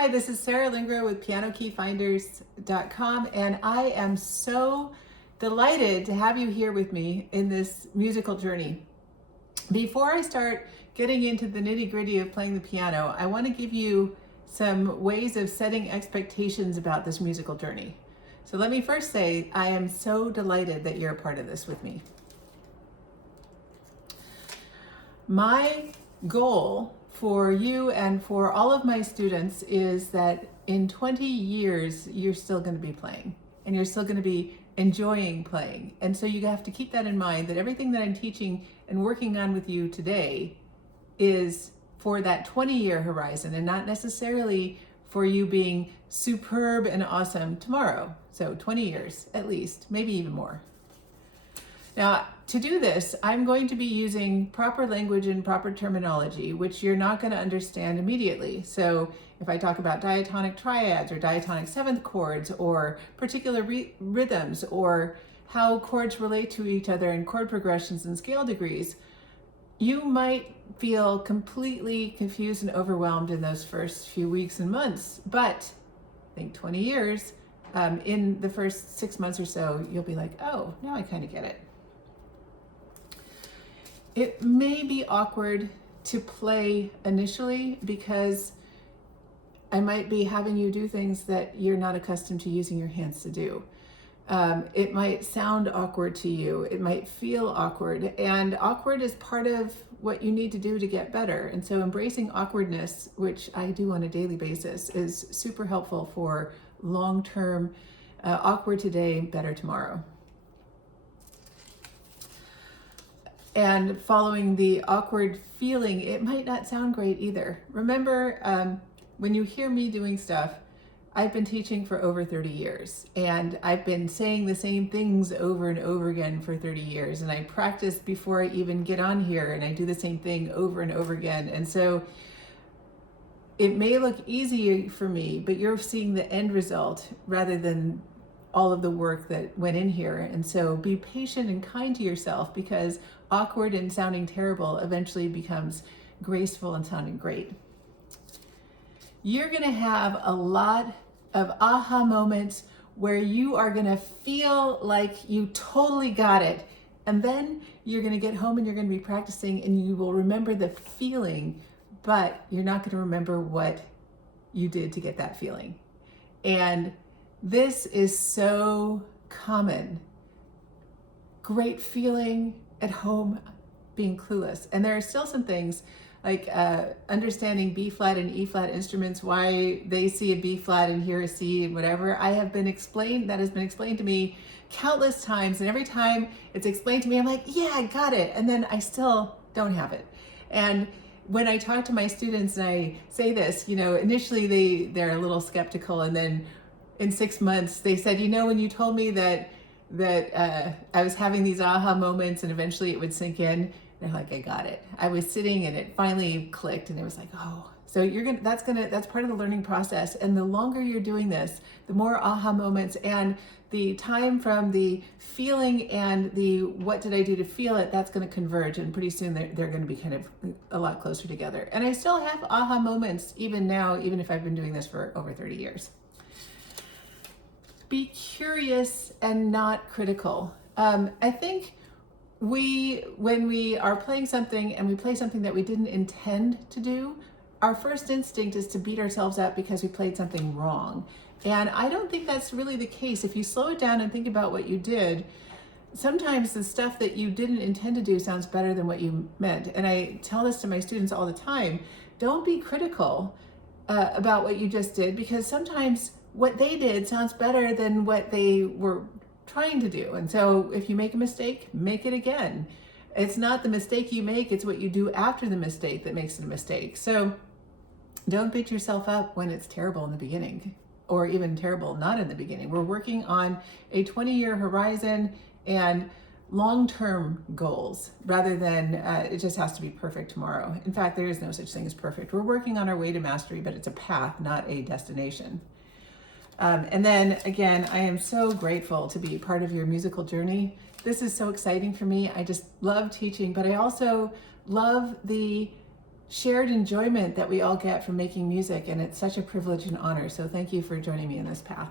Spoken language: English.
Hi, this is Sarah Lingro with PianoKeyFinders.com, and I am so delighted to have you here with me in this musical journey. Before I start getting into the nitty-gritty of playing the piano, I want to give you some ways of setting expectations about this musical journey. So let me first say, I am so delighted that you're a part of this with me. My goal for you and for all of my students is that in 20 years, you're still going to be playing and you're still going to be enjoying playing. And so you have to keep that in mind, that everything that I'm teaching and working on with you today is for that 20-year horizon and not necessarily for you being superb and awesome tomorrow. So 20 years at least, maybe even more. Now, to do this, I'm going to be using proper language and proper terminology, which you're not going to understand immediately. So if I talk about diatonic triads or diatonic seventh chords or particular rhythms or how chords relate to each other in chord progressions and scale degrees, you might feel completely confused and overwhelmed in those first few weeks and months. But I think 20 years, in the first 6 months or so, you'll be like, oh, now I kind of get it. It may be awkward to play initially because I might be having you do things that you're not accustomed to using your hands to do. It might sound awkward to you. It might feel awkward, and awkward is part of what you need to do to get better. And so embracing awkwardness, which I do on a daily basis, is super helpful for long-term awkward today, better tomorrow. And following the awkward feeling, it might not sound great either. Remember, when you hear me doing stuff, I've been teaching for over 30 years, and I've been saying the same things over and over again for 30 years, and I practice before I even get on here, and I do the same thing over and over again. And so it may look easy for me, but you're seeing the end result rather than all of the work that went in here. And so be patient and kind to yourself, because awkward and sounding terrible eventually becomes graceful and sounding great. You're going to have a lot of aha moments where you are going to feel like you totally got it. And then you're going to get home and you're going to be practicing and you will remember the feeling, but you're not going to remember what you did to get that feeling. And this is so common. Great feeling at home, being clueless. And there are still some things like understanding B flat and E flat instruments, why they see a B flat and hear a C and whatever. That has been explained to me countless times. And every time it's explained to me, I'm like, yeah, I got it. And then I still don't have it. And when I talk to my students and I say this, initially they're a little skeptical, and then in 6 months, they said, when you told me that I was having these aha moments and eventually it would sink in, they're like, I got it. I was sitting and it finally clicked, and it was like, oh. So that's part of the learning process. And the longer you're doing this, the more aha moments, and the time from the feeling and the what did I do to feel it, that's going to converge, and pretty soon they're going to be kind of a lot closer together. And I still have aha moments even now, even if I've been doing this for over 30 years. Be curious and not critical. I think when we are playing something and we play something that we didn't intend to do, our first instinct is to beat ourselves up because we played something wrong. And I don't think that's really the case. If you slow it down and think about what you did, sometimes the stuff that you didn't intend to do sounds better than what you meant. And I tell this to my students all the time. Don't be critical about what you just did, because sometimes what they did sounds better than what they were trying to do. And so if you make a mistake, make it again. It's not the mistake you make, it's what you do after the mistake that makes it a mistake. So don't beat yourself up when it's terrible in the beginning, or even terrible not in the beginning. We're working on a 20-year horizon and long-term goals rather than it just has to be perfect tomorrow. In fact, there is no such thing as perfect. We're working on our way to mastery, but it's a path, not a destination. And then again, I am so grateful to be part of your musical journey. This is so exciting for me. I just love teaching, but I also love the shared enjoyment that we all get from making music, and it's such a privilege and honor. So thank you for joining me in this path.